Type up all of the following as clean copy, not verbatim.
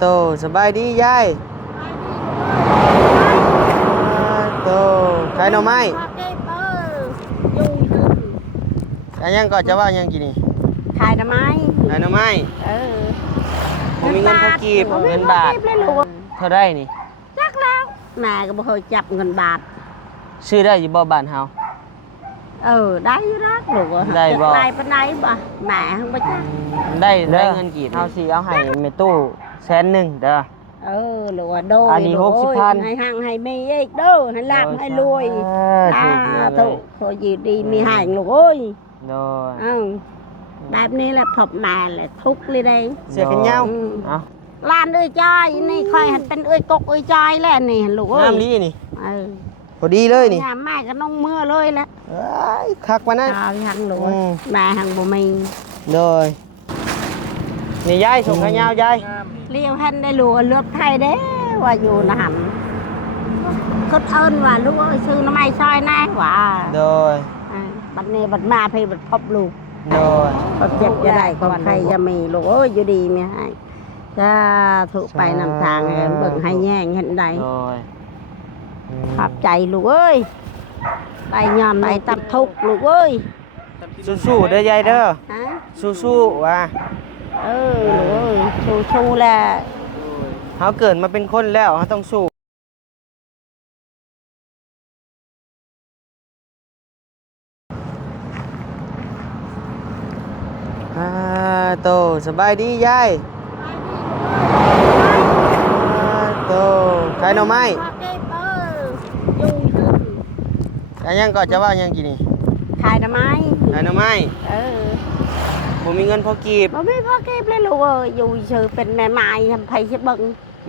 โตสบายดียายโตขายหน่อไม้ขายยังก่อนจะว่ายังกินนี่ขายหน่อไม้ขายหน่อไม้ผมมีเงินพอกีบเงินบาทเท่าได้นี่จักแล้วแม่ก็บ่เคยจับเงินบาทซื้อได้อยู่บ่บ้านเฮาได้อยู่นะลูกได้บ่ได้ปานใดบ่แม่เฮาบ่จักได้เงินกีบเฮาสิเอาให้แม่ตู้100,000เด้อลูกโดยอันนี้60,000ให้หั่งให้มีอีกเด้อให้ลาบให้รวยถูกขออยู่ดีมีให้ลูกเอ้ยโดยแบบนี้แหละพบแม่แหละทุกข์เลยได้เสียกันยาวลานเอ้ยจอยนี่ค่อยหันเป็นเอ้ยกกเอ้ยจอยแล้วนี่ลูกเอ้ยน้ำดีนี่พอดีเลยนี่แม่ก็น้องเมื่อเลยแหละคักมานะหังลูกแม่หังบ่มีโดยนี่ยายส่งขายาวยายเลี้ยวหันได้ลูกเลือกไทยเด้ว่าอยู่นะหันก็เอิ้นว่าลูกเอ้ยซื้อน้ำไม้ซอยแน่ว่าโดยบัดนี้บัดมาพี่บัดพบลูกโดยก็เจ็บจะได้ก็ใครจะมีลูกโอ้ยอยู่ดีมีให้ถ้าถูกไปนำทางเบิ่งให้แย่งเห็นใดขอบใจลูกเอ้ยได้ย้อนได้ตับทุกลูกเอ้ยสู้ๆเด้อยายเด้อสู้ๆว่ะลูกสู้แหละเขาเกิดมาเป็นคนแล้วเขาต้องสู้โตสบายดียายโตขายหน่อไม้ขายยังก่อนจะว่ายังกินนี่ขายหน่อไม้ขายหน่อไม้ผมมีเงินพอกีบผมไม่พอกีบเลยลูกอยู่เฉยเป็นแม่ไม้ทำไผ่เชบัง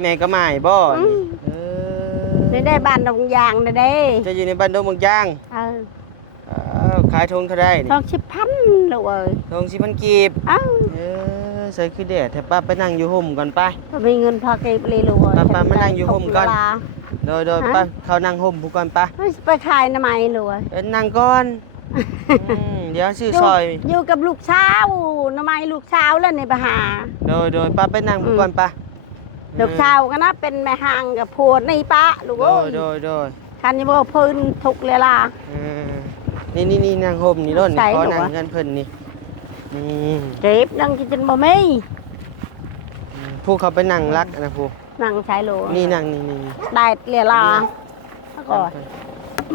แม่ก็ไม้บ่ได้บ้านดงยางได้จะอยู่ในบ้านดงบางยางขายทงเท่าไรทอง10,000ลูกทง10,000กีบใส่คือเด็ดแต่ป้าไปนั่งอยู่ห่มก่อนไปมีเงินพอกีบเลยลูกป้ามานั่งอยู่ห่มก่อนโดยป้าเขานั่งห่มผู้ก่อนป้าไปขายทำไมลูกนั่งก่อนเดี๋ยวซื้อซอยอยู่กับลูกสาวทำไมลูกสาวแล้วในปะหาโดยป้าไปนั่งผู้ก่อนป้าลูกสาวก็นะเป็นแม่ห่างกับผัวในป้าลูกโดยคันนี้บ่พื้นทุกเลยล่ะนี่นั่งห่มนี่ร่นนี่เขานั่งกันเพิ่นนี่เจ็บนั่งกินบะหมี่ผู้เขาไปนั่งรักนะผู้นั่งใช้ลูกนี่นั่งนี่ได้เรียล่ะก่อน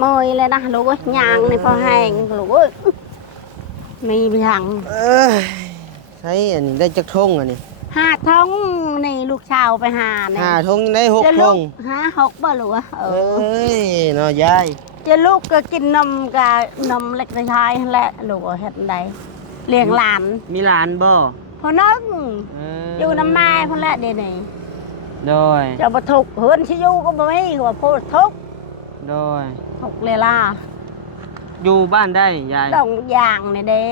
มอยเลยนะลูกยางในพอแห้งลูกมีเพียงใช่อันนี้ได้จักทงอันนี้5 ทงนี่ลูกชาวไปหาเนี่ย5 ทงได้6 ทง6บ่ลูกเนาะยายจะลูกก็กินนมกับนมเล็กชายแหละลูกเฮ็ดได้เลี้ยงหลานมีหลานบ่พอนึงอยู่น้ำแม่พอแหละเดี๋ยวนี้โดยจะบ่ทุกเฮือนสิอยู่ก็บ่มีว่าพูดทุกโดยทุกเลยล่ะอยู่บ้านได้ยายดงยางนี่เด้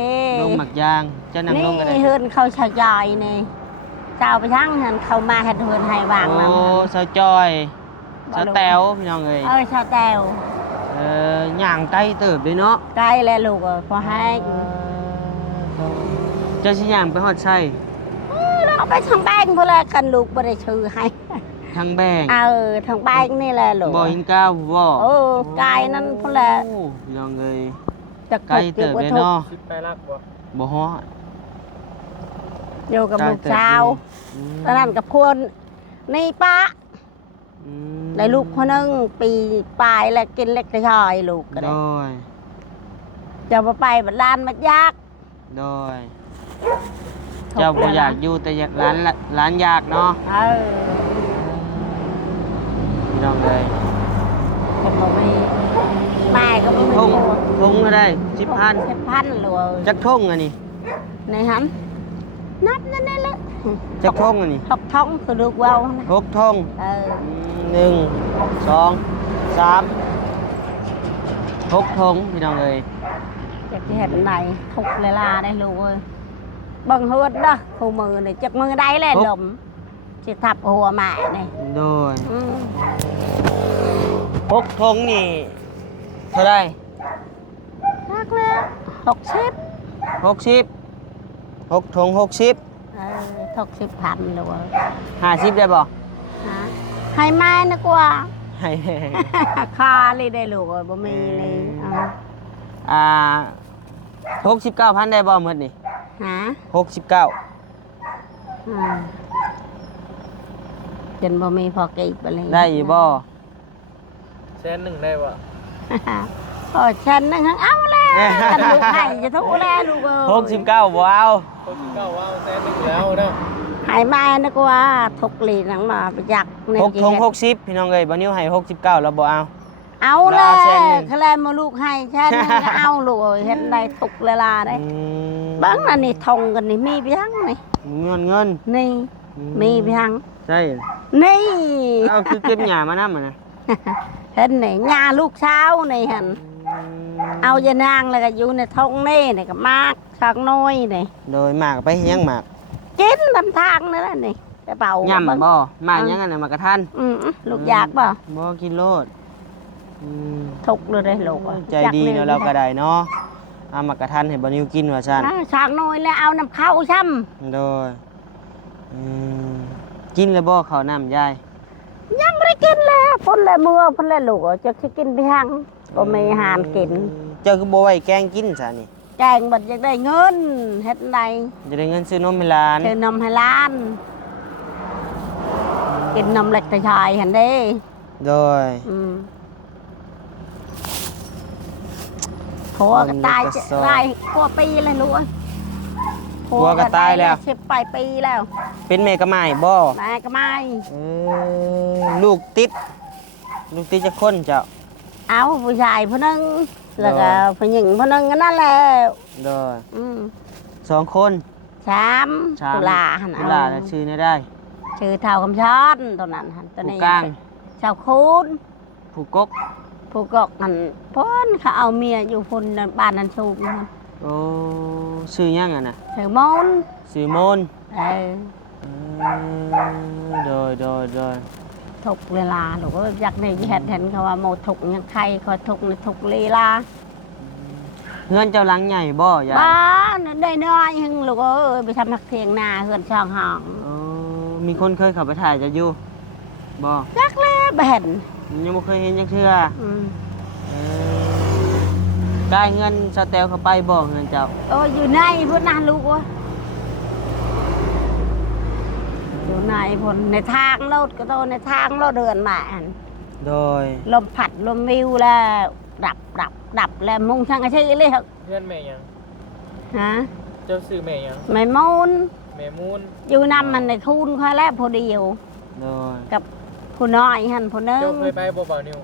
ดงหมักยางจะนั่งลงกันได้นี่เฮือนเขาชะจอยนี่เจ้าไปทั้งเฮือนเขามาเฮ็ดเฮือนให้วางนำสาวจอยสาวแต๋วพี่น้องเอ้ยสาวแต๋วย่างใกล้เติบเลยเนาะใกล้แล้วลูกพอให้จะสิย่างไปฮอดไส้เราไปทางแบงพอแล้วกันลูกบ่ได้ชื่อให้ทางแบงทางแบงนี่แหละลูกบ่หินก้าวบ่ไกลนั่นพอแล้วพี่น้องเอ้ยใกล้เติบเลยเนาะสิไปรักบ่ฮอดอยู่กับลูกสาวตอนนั้นกับคนนี่ป้าได้ลูกคนนึงปีปลายแล้วกินเล็กจะชอยลูกก็ได้จะมาไปบัดลานบัดยากโดยเจ้าบ่อยากอยู่แต่อยากร้านอยากเนาะพี่น้องเลยแม่ก็ไม่ทงอะไร10,000เลยจักทงอันนี้ในหันนับนั่นแหละจักทงอันนี้6 ทงคือลูกว่าว6 ทง1 2 3 6 ทงพี่น้องเลยจะเห็นไหนทุกเวลาได้ลูกเอ้ยบังเฮือดเด้อคู่มือนี่จักมือได้เลยหลมสิทับหัวแม่นี่โดย6 ทงนี่เท่าไรรักแล้ว60 6 ทง60 60,000ลูก 50ได้บ่ ฮะให้แม่นะกว่า ให้ คาเลยได้ลูกบ่มีเลย69,000ได้บ่หมดนี่ ฮะ 69 จนบ่มีพอกีบอะไร ได้อยู่บ่ 100,000ได้บ่ ฉันนึงเอาแล้วกันลูกให้จะทุกแลลูกเอ้ย 69บ่เอา 69ว้าว100,000แล้วนะ ให้แม่นะกว่าทุกลีนังมาไปยักใน 60พี่น้องเอ้ยบ่นิ้วให้69แล้วบ่เอา เอาแล้ ร ว อแสนหนึ่ง คะแนนมาลูกให้ฉันเอาลูกเห็นได้ทุกเวลาได้บางนั่นนี่ทงกันนี่มีเพียงนี่ เงิน นี่มีเพียง ใช่ นี่ เอาคือเก็บหญ้ามานำนะ เห็นนี่ญาลูกเช้านี่หันเอายานางแล้วก็อยู่ในทงนี่นี่ก็มากชักน้อยนี่ โดยมากไปยังมาก กินลำทางนั่นแหละนี่ไปเป่า ย่ำบ่มากยังอันนั้นมากระทัน ลูกอยากป่ะ บ่กินโลด ทุกเลยได้ลูก ใจดีเนาะเราก็ได้เนาะเอามากระทันให้บ่นิ้วกินว่าซั่น ชักน้อยแล้วเอาน้ำข้าวช่ำ โดยกินแล้วบ่ข้าวน้ำยาย ยังไม่ได้กินเลยพ่นเลยมือพ่นเลยลูกจะกินไปหังก็ไม่หานกิน เจ้าคือบ่ไว้แกงกินซะนี่ แกงบัดอยากได้เงินเฮ็ดไร จะได้เงินซื้อนมให้หลาน เธอนำให้ล้าน กินนมเล็กแต่ชายเห็นเด้ โดย ผัวก็ตายจะตายกว่าปีเลยลูก ผัวก็ตายแล้ว 10 ปีแล้ว เป็นแม่กะไม้บ่ แม่ก็ไม่ ลูกติดจักคนเจ้า เอาผู้ชายผู้นึงแล้วก็ผู้หญิงผู้นึงนั่นแหละ โดย 2 คน สาม สาม ตุลาหัน ตุลาแล้วชื่อได้ ชื่อเท่าคำช้อนตัวนั้นหันตัว ผู้ นี้ กลาง ชาวคูน ผู้กก ผู้กอกหันพ้นเขาเอาเมียอยู่พุ่นบ้านนันสูงหัน โอ้ชื่อยังอ่ะนะ เถือมน ชื่อมน โดย ทุกเวลาหนูก็อยากในเห็นเขาว่าโมทุกยังใครเขาทุกในทุกลีลา เงินเจ้าหลังใหญ่บ่ยาย บ้านได้น้อยหึงลูกเอ้ยไปทำนักเทียงนาเฮือนช่องห้อง มีคนเคยขับไปถ่ายจะอยู่บ่ จักแล้วไปเห็น ยังบ่เคยเห็นจังเทื่อ อืม ได้เงินสแตลเข้าไปบ่เงินเจ้า โอ้ยอยู่ในพุ่นนะลูกวะอยู่ในพุ่นในทางรถก็โตในทางรถเดินมาอัน โดย ลมผัดลมวิวแล้วดับแล้วมุงช่างอาชีพเลยเหรอ เพื่อนแม่ยัง ฮะ เจ้าซื้อแม่ยัง ไม่มูน แม่มูน อยู่นำมันในทุนเขาแล้วพอเดียว โดย กับผู้น้อยหันผู้นึ เจ้าง เคยไปบ่เบานิว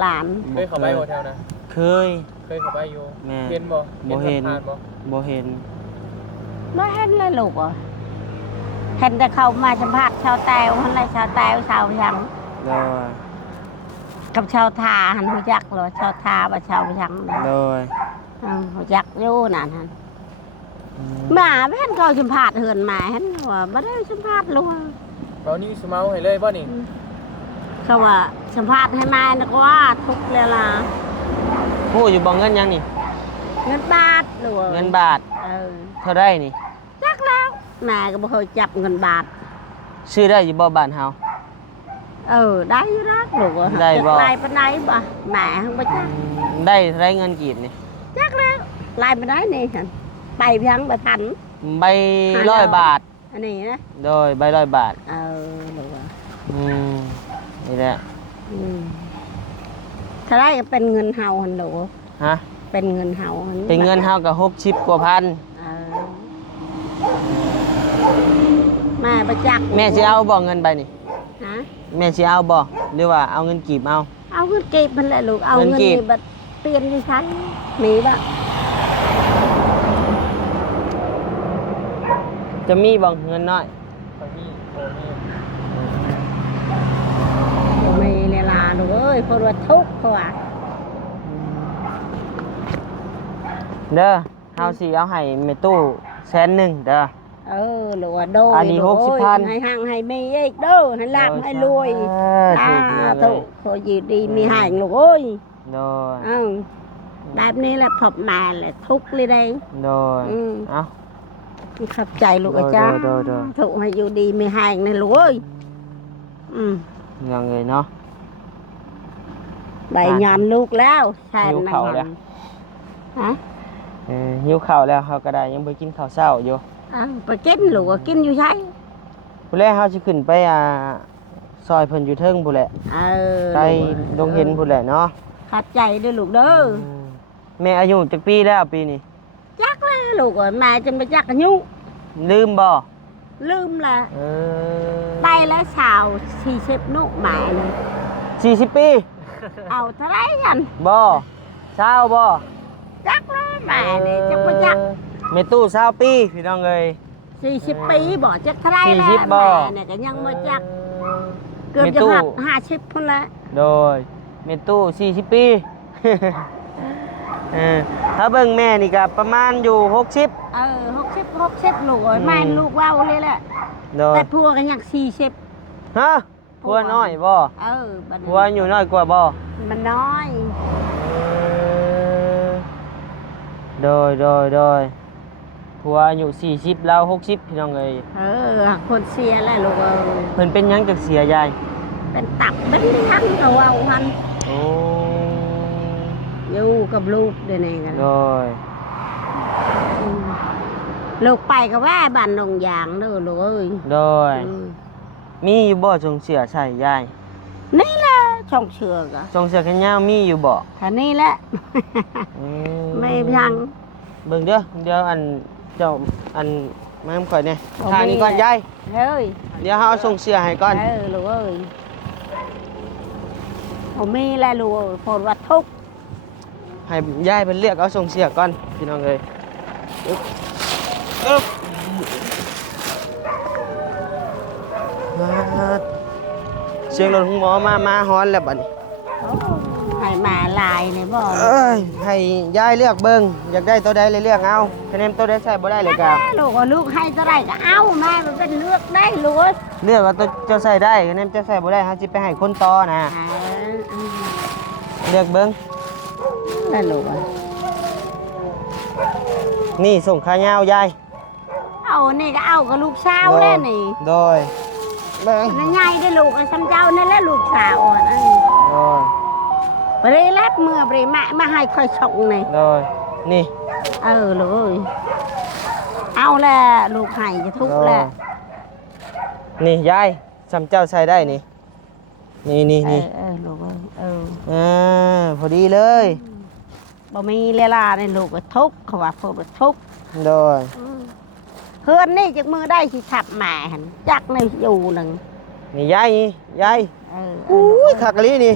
หลาน เคยเข้าไปบ่แถวนะ เคย เคยเข้าไปอยู่ แม่ เห็นบ่ บ่เห็น ผ่านบ่ บ่เห็น ไม่เห็นเลยลูกอ่ะเห็นแต่เขามาสัมภาษณ์ชาวแตวหันไรชาวแตวชาวยัง โดย กับชาวทาหันหูยักษ์เหรอชาวทาบ่ชาวยัง โดย หูยักษ์อยู่นั่นหันหมาไม่เห็นเขาสัมภาษณ์เหือนหมาเห็นว่าไม่ได้สัมภาษณ์ลูก เบานิวสเมาให้เลยบ่นี่ เขาว่าสัมภาษณ์ให้มานะก็ว่าทุกเวลา ผู้อยู่บ่เงินยังนี่ เงินบาทหรือ เงินบาท เท่าได้นี่ จักแล้วแม่ก็บ่เคยจับเงินบาท ซื้อได้อยู่บ่บ้านเฮา ได้อยู่รักลูก ได้บ่ ลายปานใดบ่แม่หังบ่จัก ได้เท่าได้เงินกีบนี่ จักแล้วลายปานใดนี่ฉันไปเพียงบ่ทัน ใบ100 บาท อันนี้นะ โดยใบ100 บาท ลูก นี่แหละ ถ้าได้ก็เป็นเงินเฮาหั่นลูก ฮะ เป็นเงินเฮาหั่น เป็นเงินเฮากับ60กว่าพัน แม่บ่จัก แม่สิเอาบ่เงินใบนี่ ฮะ แม่สิเอาบ่หรือว่าเอาเงินกีบเอา เอาเงินเก็บมันแหละลูกเอา เงิ เงิ น น เก็บ นี่บัดเปลี่ยนดิฉันมีบ่ จะมีบ่เงินน้อย บ่มีบ่มี มีเวลาลูกเอ้ยเพราะว่าทุกข์เขาว่า เด้อเฮาสิเอาให้แม่ตู้100,000เด้อ หรือว่าโดย อันนี้ ลูก 60,000 ให้ห่างให้มีอีกเด้อให้ลาบให้รวย ถูกเล ถู ย กพออยู่ดีมีห่างลูกเอ้ย โดย แบบนี้แหละพบมาแหละทุกข์เลยได้ โดย อืม เอา ขับใจลูกอาจารย์ถูกให้อยู่ดีไม่ห่างในลูกเอ้ยยังไงเนาะใบยอนลูกแล้วใช่ หิว นะ ข้าวแล้ว ฮะ หิวข้าวแล้วเขาก็ได้ยังไปกินข้าวเช้าอยู่ ไปกินลูกก็กินอยู่ใช่ผู้แรกเขาจะขึ้นไปซอยเพิ่นอยู่เทิงผู้แหละไปดงเห็นผู้แหละเนาะขับใจด้วยลูกเด้อแม่อายุจักปีแล้วปีนี้จักเลยลูกแม่จะไปจักอายุลืมบ่ลืมละได้แล้วสาว40นุแม่นี่40ปีเอาเท่าไรกันบ่เช้าบ่จักเลยแม่นี่จักบ่จักแม่ตู้20ปีพี่น้องเอ้ย40ปีบ่จักเท่าไรแล้วแม่เนี่ยก็ยังบ่จักเกือบจะ50พุ่นละโดยแม่ตู้40ปีถ้าเบิ่งแม่นี่ก็ประมาณอยู่60 60ลูกแม่ลูกว่าวเลยแหละแต่พัวก็ยัง40ฮะพัวน้อยบ่พัวอยู่น้อยกว่าบ่มันน้อยโดยพัวอายุ40แล้ว60พี่น้องเอ้ยคนเสียแล้วลูกเพิ่นเป็นหยังจักเสียยายเป็นตับเป็นทั้งเอาหันโอ้อยู่กับลูกเดี๋ยวนี้กันโดยลูกไปก็แว่บ้านดงยางเด้อลูกเอ้ยโดยมีอยู่บ่จงเสือใส่ยายนี่แหละช่องเชือกจงเสือแขนยาวมีอยู่บ่ท่านี่แหละไม่พังเบิ่งเดี๋ยวอันเจ้าอันมาข่อยเนี่ยทางนี้ก่อนยายเฮ้ยเดี๋ยวเฮาส่งเสือให้ก่อนลูกเอ้ยผมมีแหละลูกผลวัดทุกให้ยายเพิ่นเรียกเอาส่งเสือก่อนพี่น้องเอ้ยเสียงรถของหมอมาฮ้อนแล้วบัดนี้ให้มาลายในบ่ให้ยายเลือกเบิ่งอยากได้ตัวใดเลยเลือกเอาคะแนนตัวใดใส่บ่ได้เลยครับลูกให้ตัวใดก็เอาแม่มันเป็นเลือกได้ลูกเลือกว่าตัวจะใส่ได้คะแนนจะใส่บ่ได้เฮาสิไปให้คนต่อนะเลือกเบิ่งนั่นลูกนี่ส่งขายาวยายเอานี่ก็เอากับลูกสาวแน่นี่โดยเบิ่งง่ายได้ลูกซ้ำเจ้านั่นแหละลูกสาวนั่นไปเลยแลบมือไปมาให้ค่อยส่งนี่เลยนี่เลยเอาแหละลูกให้จะทุกแหละนี่ยายซ้ำเจ้าใส่ได้นี่ลูกพอดีเลย บ่มีเวลาในลูกก็ทุกเขาว่าพวกทุกโดยเพื่อนนี่จากมือได้สิฉับแม่หันจักในอยู่หนึ่งนี่ยายอุ้ยขักอะไรนี่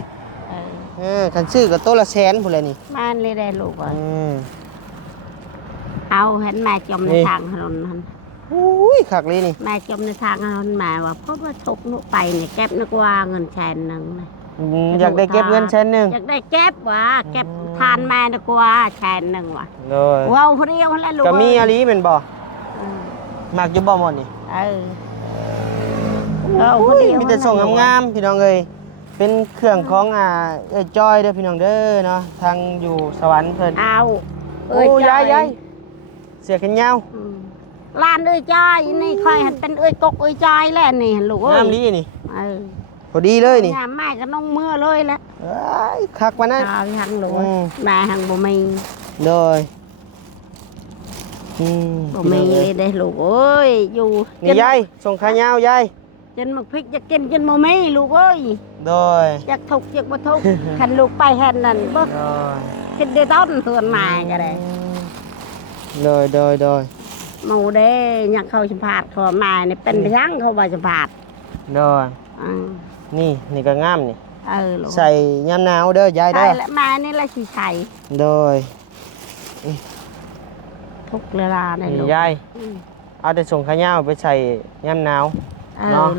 ขันซื้อกับโต๊ะละ100,000พุ่นเลยนี่มันเลยได้ลูกเอาเห็นแม่จมในทางถนนนั้นอุ้ยขักเลยนี่แม่จมในทางถนนแม่ว่าเพราะว่าทุกนุไปเนี่ยเก็บนึกว่าเงิน100,000อยากได้เก็บเงิน100,000อยากได้เก็บว่ะเก็บทานแม่นึกว่า100,000ว่ะเลยว้าวเรียวแล้วลูกก็มีอะไรเป็นบ่มากอยู่บ่หมดนี่มีแต่ส่งงามๆพี่น้องเอ้ยเป็นเครื่องของจอยเด้อพี่น้องเด้อเนาะทางอยู่สวรรค์เพิ่นโอ้ยายเสียแขนยาวลานจอยนี่ค่อยเป็นกกจอยแหละนี่ลูกงามดีนี่พอดีเลยนี่งามมากก็น้องเมื่อเลยแหละคักมานั่นหังลูกแม่หังบ่มีเลยบ่มีเลยได้ลูกเอ้ยอยู่นี่ยายส่งขายาวยายจนหมึกพริกจะกินจนโมไม่ลูกเอ้ยโดยอยากถูกอยากบ่ถูกขันลูกไปแห่นนั่นบ่คิดได้ต้นเฮือนมาก็ได้โดยหมูเด้อยากเข้าสัมภาษณ์เขามานี่เป็นไปยังเขาว่าสัมภาษณ์โดยนี่ก็งามนี่ลูกใส่ยามหนาวเด้อยายเด้อแล้วมานี่ละสิใส่โดยทุกเวลาในลูกยายเอาแต่ส่งขายาวไปใส่ยามหนาว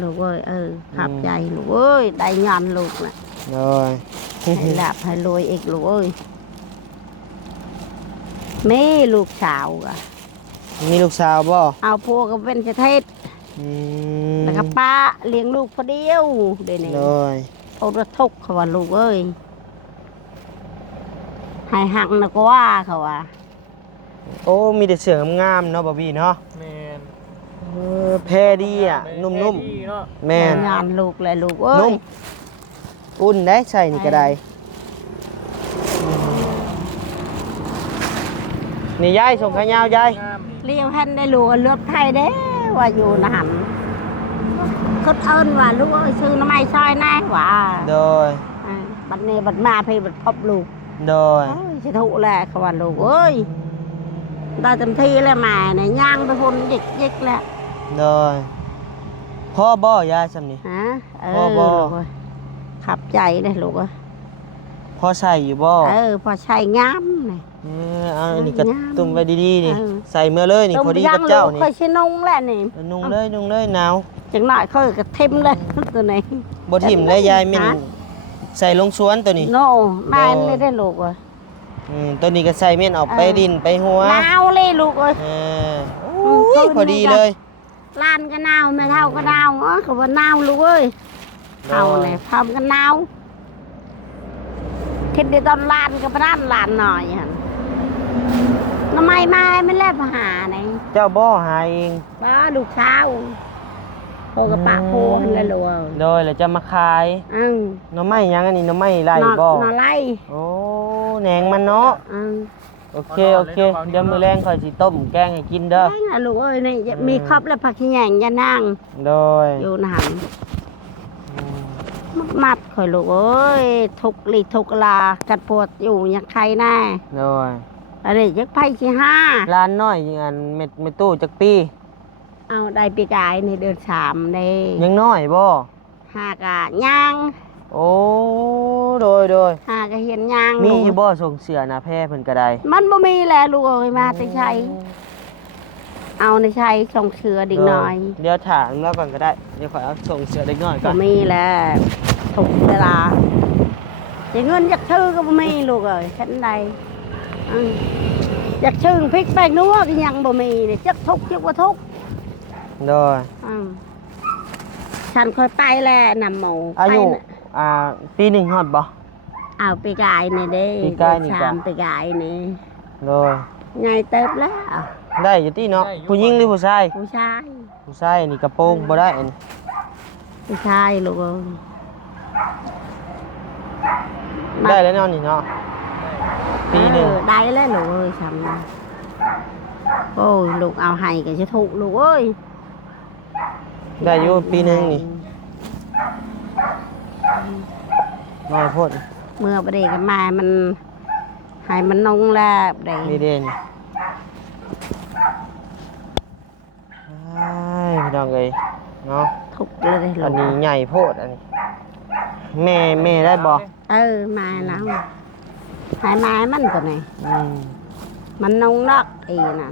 ลูกเอ้ยขับใจลูกเอ้ยได้งานลูกน่ะเลยให้หลับให้รวยอีกลูกเอ้ยมีลูกสาวอ่ะมีลูกสาวบ่เอาพวกก็เป็นเทศแล้วก็ป้าเลี้ยงลูกคนเดียวเดี๋ยวนี้เอาระทุกเขาว่าลูกเอ้ยให้หักนะก็ว่าเขาว่าโอ้มีแต่เสืองามเนาะบอบบี้เนาะแมน แพดีอ่ะนุ่ม ดีเนาะ ๆแม่น งานลูกเลยลูกเอ้ นุ่ ย มอุ่นได้ใส่นี่ก็ได้นี่ยายส่งขายาวยาย งามนี่ เลี้ยวหันได้ลูกเลือกไทยเด้ว่าอยู่นะหันเขาเอิ้นว่าลูกเอ้ยซื้อน้ำไม้ซอยแน่ว่า โดย บัดนี้บัดมาพี่บัดพบลูก โดย โอ้ยสิถูกแหละเขาว่าลูกเอ้ยได้เต็มที่แล้วแม่เนี่ยย่างไปพุ่นยิกแล้ว โดยพ่อบ่ยายซำนี่ ฮะเอ พ่อ อ บ่ ลูกเอ้ยขับใจเลยลูกเอ้ย พ่อใส่อยู่บ่ พอใช้งามนี่ เอาอันนี้ก็ งาม ตุ่มไว้ดีๆนี่ เออ ใส่เมื่อเลยนี่พอดีกับเจ้านี่ เคยชินุ่งแหละนี่ นุ่งเลยหนาว จังหน่อยเขาก็ทิมเลยตัวนี้ บ่ถิ่มเลยยายแม่น ฮะ ใส่ลงสวนตัวนี้ โน่แม่นเลยได้ลูกเอ้ย ตัวนี้ก็ใส่แม่นออกไปดินไปหัว หนาวเลยลูกเอ้ย เออ อื โอ้ ม ยพอดีเลย ลานก็หนาวแม่เท่าก็หนาวเขาว่าหนาวลูกเอ้ยเท่าเนี่ยพร้อมกันหนาวคิดในตอนลานก็ไปด้านลานหน่อยหันทำไมมาไม่แลบหาไหน เจ้าบ่หาเอง บ้าลูกเช้าโคกับปากโคหันเลยลูก โดยแล้วจะมาขาย อืม หน่อไม้หยังอันนี้หน่อไม้ไร่บ่ นอนไล่ โอ้แหนงมันเนาะ อืม โอเคเดี๋ยวมื้อแรงค่อยสิต้มแกงให้กินเด้อ แม่งอะลูกเอ้ยนี่มีครอบแล้วผักขี้แยงยานั่ง โดย อยู่หนังมัดข่อยลูกเอ้ยทุกลีทุกลากัดปวดอยู่อยากใครแน่ โดย อะไรยักไพ่ที่ห้า ร้านน้อยยิงอันเม็ดตู้จักปี เอาได้ปีกายในเดือนสามใน ยังน้อยบ่ ห้ากะย่าง โอ้โดย ห้ากะเห็นย่าง มี ลูก อยู่บ่ส่งเสือหน้าแพร่เพิ่นก็ได้ มันบ่มีแหละลูกเอ้ยมาแต่ใช้เอาในใช้ส่งเชือดิ่งหน่อย เดี๋ยวถามแล้วก่อนก็ได้เดี๋ยวขอยเอาส่งเสือเด็กน้อยก่ บ่ อน มีแหละถูกเวลาจะเงินอยากชื่อก็บ่มีลูกเอ้ยฉันใดอืมอยากชื่อพริกแป้งนัวก็ยังบ่มีเนี่ยจักทุกจักว่าทุก โดย ฉันเคยไปแล้วนำหมู อายุ ไปน่ะ ปีหนึ่งฮอดบ่ เอาไปกายนี่เด้ ปีกายนี่จ้ะ ชามไปกายนี่ โดย ไงเติบแล้ว ได้อยู่ที่เนาะผู้หญิงหรือผู้ชาย ผู้ชาย ผู้ชายนี่กระโปรงบ่ได้อัน ผู้ชายลูกเอ้ย ได้แล้วเนาะนี่เนาะปีหนึ่ง ได้แล้วลูกเอ้ยฉันนะโอ้ยลูกเอาให้ก็จะถูกลูกเอ้ย ได้อยู่ปีหนึ่งนี่น้อยโพด เมื่อประเด็กมามันให้มันนงแล้วเด็ นี่เด่นไอ้พี่น้องเอ้ยเนาะ ถูกเลยลู อัน ก นี้ใหญ่โพดอันนี้แม่ได้บ่ มาแล้วให้มามันตัวไหน อืม มันนงนอกอีนั่น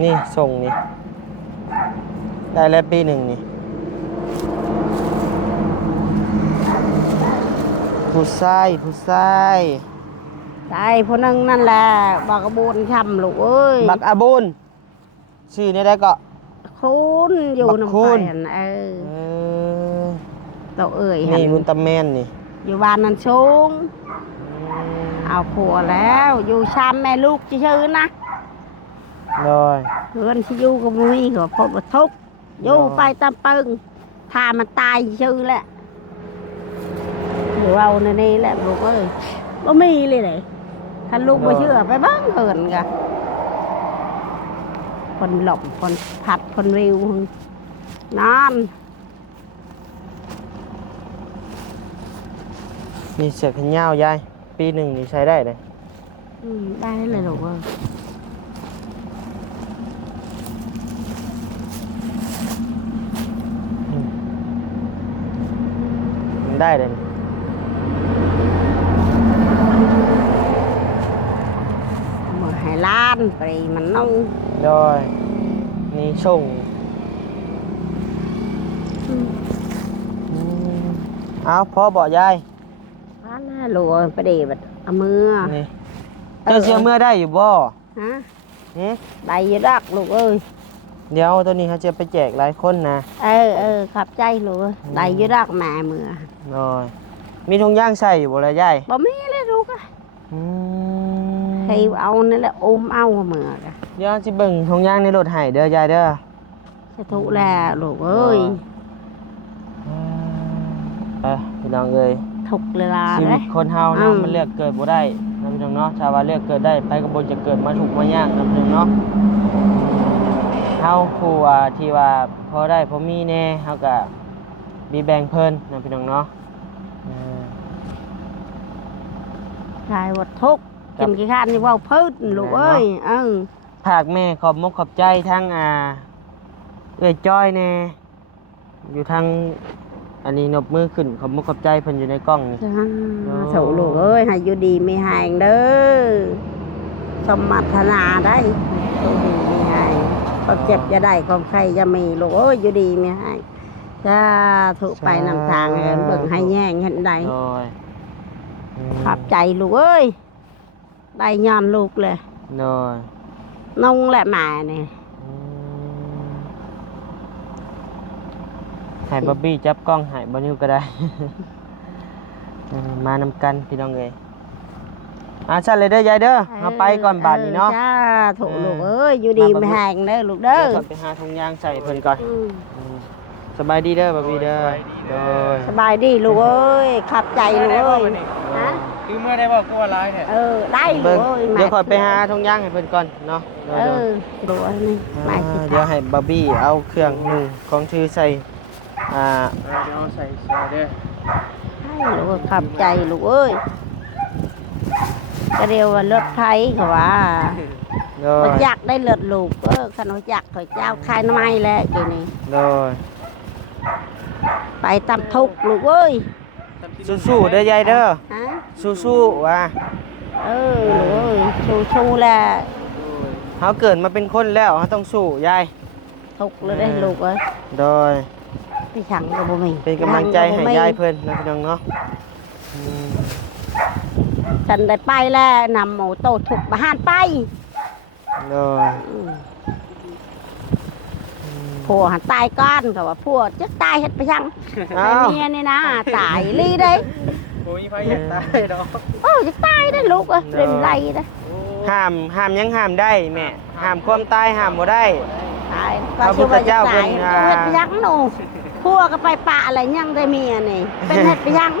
นี่ส่งนี่ได้แล้วปีหนึ่งนี่ผู้ชาย ใช่พวกนึงนั่นแหละบอกกระบูนคำลูกเอ้ย บักอาบุญชื่อนี่ได้ก็ คุณอยู่ บัก น้ำ คุ ไฟ ณ เออ เออ เราเอ่ย นี่ หั่ มุนตะแมนนี่ อยู่บ้านนั้นสูงเอาผัวแล้ว อยู่ชามแม่ลูกจะชื่อนะ โดย เพื่อนที่อยู่กับมุ้ยก็พบว่าทุกข์อยู่ไปตามปึงถ้ามันตายชื่อแหละอยู่เราในนี้แหละลูกเอ้ยบ่มีเลยเลยถ้าลูกไม่เชื่อไปบ้างเหินกะคนหลบคนผัดคนริวนอน นี่เสือแขนยาวยายปีหนึ่งนี่ใช้ได้เลย ได้เลยลูกเอ้ย มันได้เลย มือให้ล้านไปมันน้อง โดยนี่ส่งเอาพ่อบอกยาย ล้านแล้วลูกเอ้ยไปเดบัดเอามือ นี่เจ้าเชื่อเมื่อได้อยู่บ่ ฮะ หืม ได้อยัดักลูกเอ้ย เดี๋ยวตัวนี้เขาจะไปแจกหลายคนนะ ขับใจลูกเอ้ยได้อยัดักแม่มือ โดยมีถุงย่างใส่อยู่บ่ละยาย บ่มีเลยลูกอะ อืม ให้เอานั่นแหละอมเอามือกะ เดี๋ยวสิเบิ่งถุงย่างในรถให้เด้อยายเด้อ จะทุแล้วลูกเอ้ย พี่น้องเอ้ย ทุกเวลา ชี เล วิ ย ตคนเฮา อื เนาะ ม มันเลือกเกิดบ่ได้นะพี่น้องเนาะชาวว่าเลือกเกิดได้ไปก็บ่จะเกิดมาถูกข์มายากนะพี่น้องเนาะเฮาผู้ที่ว่าพอได้พอมีแน่เฮาก็มีแบ่งเพิ่นนะพี่น้องเนาะ ชายวัดทุกข์กินกี่ข้านนี่เว่าพื้นลูกเอ้ยภาคแม่ขอบมกขอบใจทั้งเอ้ยจ้อยแน่อยู่ทางอันนี้นบมือขึ้นขอบมกขอบใจเพิ่นอยู่ในกล้องนี่ โถลูกเอ้ยให้อยู่ดีไม่ห่างเด้อสมมัธนาได้อยู่ดีไม่ห่างความเจ็บจะได้ความใครจะมีลูกเอ้ยอยู่ดีไม่ห่างจะถูกไปนำทางให้เบิ่งให้แย่งเห็นใด โดย ขอบใจลูกเอ้ยได้ย้อนลูกเลย โดย นุ่งแหละแม่นี่ ให้บ๊อบบี้จับกล้องให้บ่นิ้วก็ได้ มานำกันพี่น้องเอ้ยชันเลยเด้อยายเด้อเอาไปก่อนบาดนี้เนาะ จ้าถูกลูกเอ้ยอยู่ดีไม่ห่างเด้อลูกเด้อ เดี๋ยวก่อนไปหาถุงยางใส่เพิ่นก่อนสบายดีเด้อบ๊อบบี้เด้อโดย สบายดีลูกเอ้ยขับใจลูกเอ้ยฮะ คือเมื่อได้บอกกูว่าร้ายเนี่ย ได้ลู เบิ่ ก ง เอ้ย เดี๋ยวขอยไปหาถุงยางให้เพิ่นก่อนเนาะโดย ลูกเอ้ยนี่มาสิ เดี๋ยวให้บ๊อบบี้เอาเครื่องนุ่งของถือใส่เดี๋ยวเอาใส่เสื้อเด้อ ให้ลูกเอ้ยขับใจลูกเอ้ยก็เรียกว่าเลือดไทยเขาว่า โด บ่ ย อยากได้เลือดลูกขนมจักเขาเจ้าคายน้ำไม้แหละกี่นี่ โดย ไปตำทุกข์ลูกเอ้ย สู้ๆเด้อยายเด้อ ฮะ สู้ๆว่า ลูกเอ้ยชูแหละ เฮาเกิดมาเป็นคนแล้วเฮาต้องสู้ยาย ทุกข์เลยได้ลูกเอ้ย โดย พี่ฉังก็บ่มี เป็นกำลังใจให้ยายเพิ่นนะพี่น้องเนาะ ฉันได้ไปแล้วนำหมูโตถูกบาหานไป โดย ผัวหันตายก้อนเขาว่าผัวจะตายเฮ็ดไปยังแต่เมียนี่นะตายลีได้ โอ้ยไฟอยากตายเนาะ จะตายได้ลูกเล่นไรได้ ห้ามยังห้ามได้แม่ห้ามความตายห้ามบ่ได้ ตายก็ชื่อว่าจะตายจะเฮ็ดไปยังหนูผัวก็ไปปะอะไรยังได้เมียนี่เป็นเฮ็ดไปยัง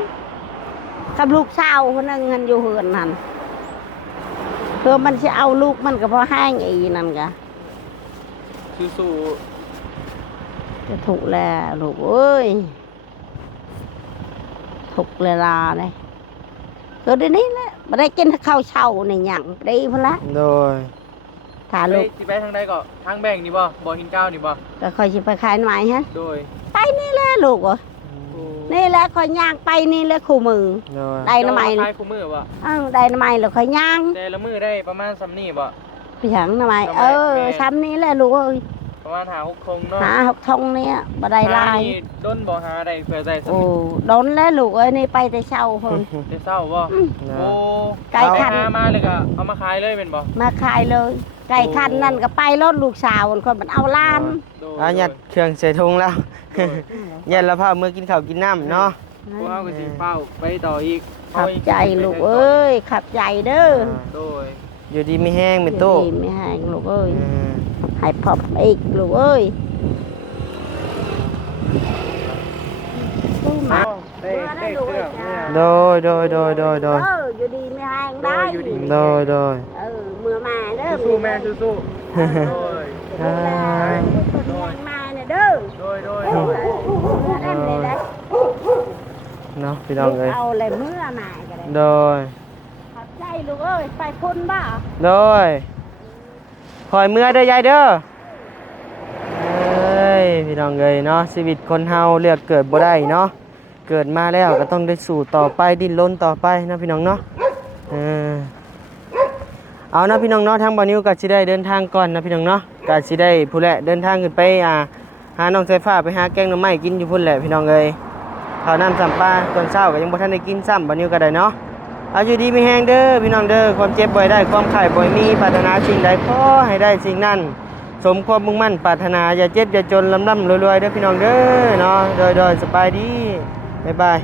กับลูกสาวคนนึงหันอยู่เฮือนนั่นเพื่อมันจะเอาลูกมันก็พอแห้งอีนั่นกะ สู้ จะถูกแล้วลูกเอ้ยถูกเวลาเลยก็เดี๋ยวนี้แหละไม่ได้กินข้าวเช้าในหยังได้พละ โดย ถ้า ๆ ลูก สิไปทางใดก็ทางแบ่งนี่บ่หินก้าวนี่บ่ ก็คอยจะไปขายหน่อยฮะ โดย ไปนี่แหละลูกเอ้ยนี่แหละคอยย่างไปนี่แหละคู่มือ โดย ได้น้ำไม้ คล้ายคู่มือบ่ ได้น้ำไม้แล้วคอยย่าง แต่ละมือได้ประมาณซ้ำนี่บ่ ไปหังน้ำไม้ซ้ำนี้แหละลูกเอ้ย ประมาณ6 คงเนาะ หาหกทงเนี่ยบ่ได้ลาย ด้นบ่หาได้เพื่อได้ซ้ำ โอ้โดนแล้วลูกเอ้ยนี่ไปแต่เช้าคน ได้เศร้าบ่โอ้ ไก่ขัน หามาเลยก็เอามาขายเลยเป็นบ่ มาขายเลย ไก่คันนั่นก็ไปรถลูกสาวคนมันเอาล้าน ยัดเครื่องใส่ถุงแล้วยัดแล้วพามื้อกินข้าวกินน้ำเนาะ พวกเฮาก็สิเฝ้าไปต่ออีก ขับใจลูกเอ้ยขับใจเด้อ โดย อยู่ดีไม่แห้งเป็นตู้ ดีไม่แห้งลูกเอ้ยให้พบอีกลูกเอ้ยตู้หมา ได้เครื่องเนี่ย โดยอยู่ดีไม่แห้งได้ อยู่ดี โดย เมื่อมาเด้อ สู้แม่สู้โดย ดูแลตัวแห้งมาเนี่ยเด้อ โดย นั่นเลยนะ เนาะพี่น้องเอ้ย เอาอะไรเมื่อมากันเลย โดย ขับใจลูกเอ้ยไปพุ่นบ้า โดยคอยเมื่อเด้อยายเด้อเอ้ยพี่น้องเอ้ยเนาะชีวิตคนเฮาเลือกเกิดบ่ได้เนาะเกิดมาแล้วก็ต้องได้สู้ต่อไปดิ้นรนต่อไปนะพี่น้องเนาะเอานะพี่น้องเนาะทางบ่อนิ้วก็สิได้เดินทางก่อนนะพี่น้องเนาะก็สิได้ผู้แหละเดินทางขึ้นไปหาน้องสายฟ้าไปหาแกงหน่อไม้กินอยู่พุ่นแหละพี่น้องเอ้ยข้าวน้ำสัมปลาตอนเช้าก็ยังบ่ทันได้กินซ้ำบ่อนิ้วก็ได้เนาะเอาอยู่ดีมีแฮงเด้อพี่น้องเด้อความเจ็บบ่ได้ความไข้บ่มีปรารถนาสิ่งใดขอให้ได้สิ่งนั้นสมความมุ่งมั่นปรารถนาอย่าเจ็บอย่าจนลำรวยๆเด้อพี่น้องเด้อเนาะโดยสบายดีบ๊ายบาย